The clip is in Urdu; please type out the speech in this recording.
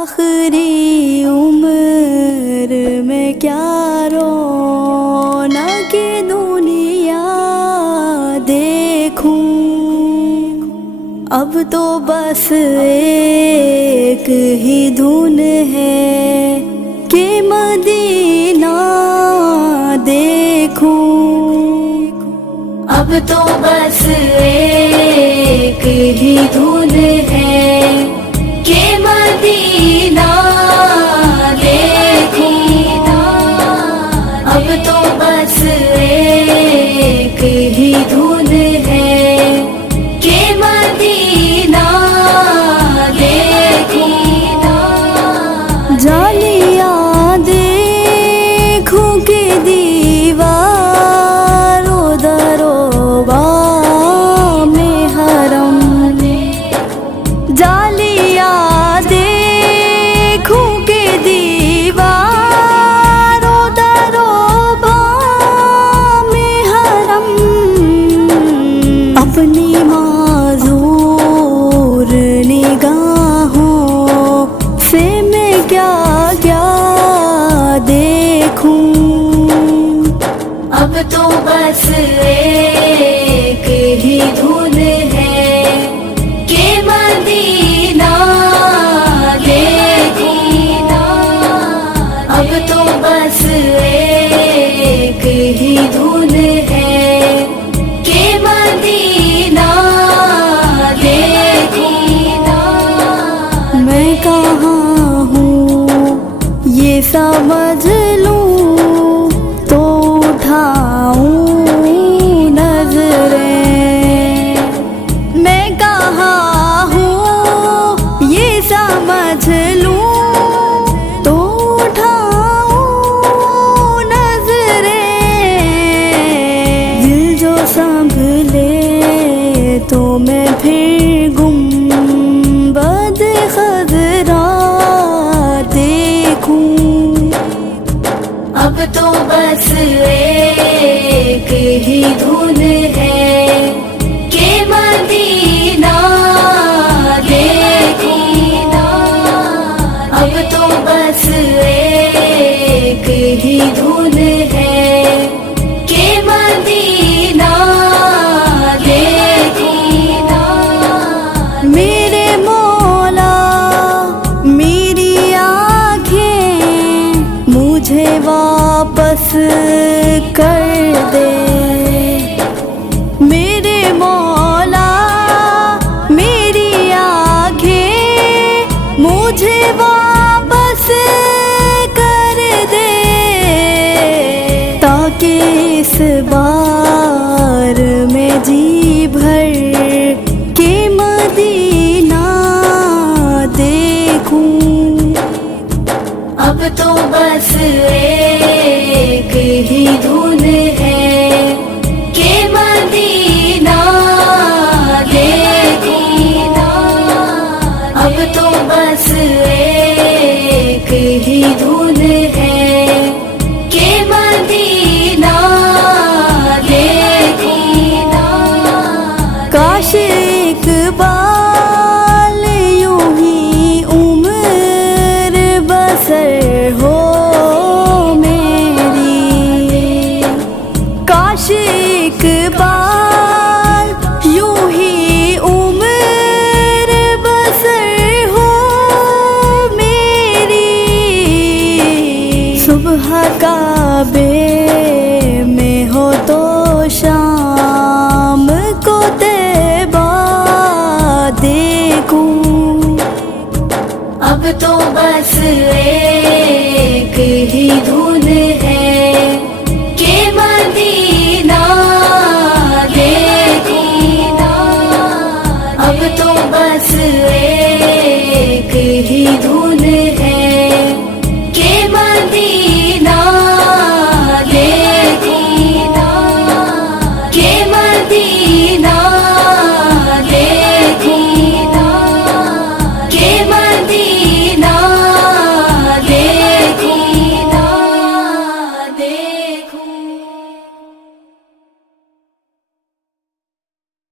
آخری عمر میں کیا رونق دنیا دیکھوں، اب تو بس ایک ہی دھن ہے کہ مدینہ دیکھوں، اب تو بس ایک ہی دھن ہے کہ مدینہ دیکھوں، اب تو بس ایک ہی دھن ہے کہ مدینہ دیکھوں، جالیاں دیکھوں کہ دیواروں دروبا میں حرم، جالیاں دیکھوں کہ دیواروں دروبا میں حرم، اپنی معذور نگاہوں سے میں کیا کیا دیکھوں، اب تو بس ایک ہی دھن ہے کہ مدینہ دیکھوں، اب تو بس ایک ہی دھن ہے کہ مدینہ دیکھوں، میں کہاں ہوں یہ سمجھ لوں تو اٹھاؤں نظریں، میں کہاں ہوں یہ سمجھ لوں تو اٹھاؤں نظریں، دل جو سنبھلے تو میں پھر گنبد خضرا دیکھوں، اب تو بس ایک ہی دھن ہے کہ مدینہ دیکھوں، اب تو بس ایک ہی دھن ہے کہ مدینہ دیکھوں، میرے مولا میری آنکھیں مجھے واپس کر دے، میرے مولا میری آنکھیں مجھے واپس کر دے، تاکہ اس بار میں جی بھر کے مدینہ دیکھوں، اب تو بس ایک ہی دھن ہے کہ مدینہ دیکھوں، اب تو بس ایک ہی دھن ہے کہ مدینہ دیکھوں، کاش ایک بال یوں ہی عمر بسر ہو میری، کاش ایک بال یوں ہی عمر بسر ہو میری، صبح کعبے میں ہو تو شام کو طیبہ دیکھوں، اب تو بس ایک ہی دھن ہے کہ مدینہ دیکھوں، اب تو بس ایک ہی دھن